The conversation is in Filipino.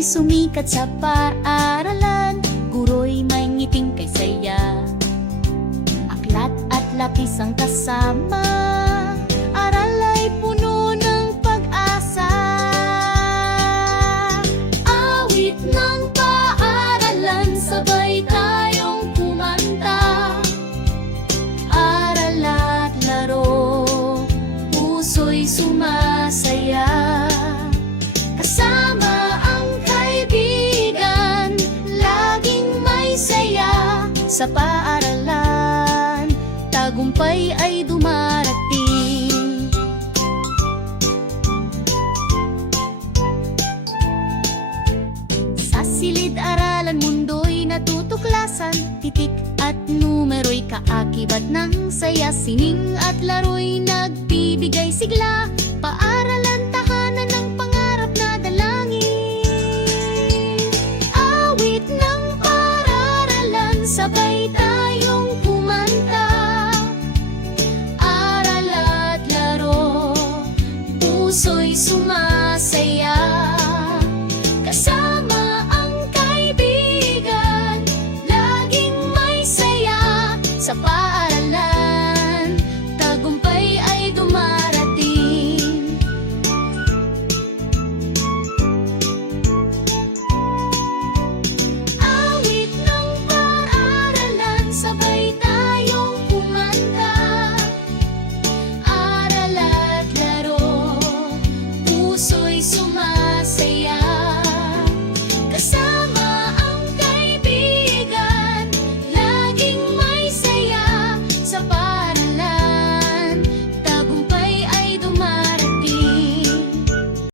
Ako'y sumikat sa paaralan, guro'y may ngiting kay saya. Aklat at lapis ang kasama, aral ay puno ng pag-asa. Awit ng paaralan, sabay tayong kumanta. Aral at laro, puso'y sumasaya. Kasama ang kaibigan, laging may saya. Sa paaralan, tagumpay ay dumarating. Sa silid-aralan, mundo'y natutuklasan. Titik at numero'y kaakibat ng saya. Sining at laro'y nagbibigay sigla. Paaralan tayo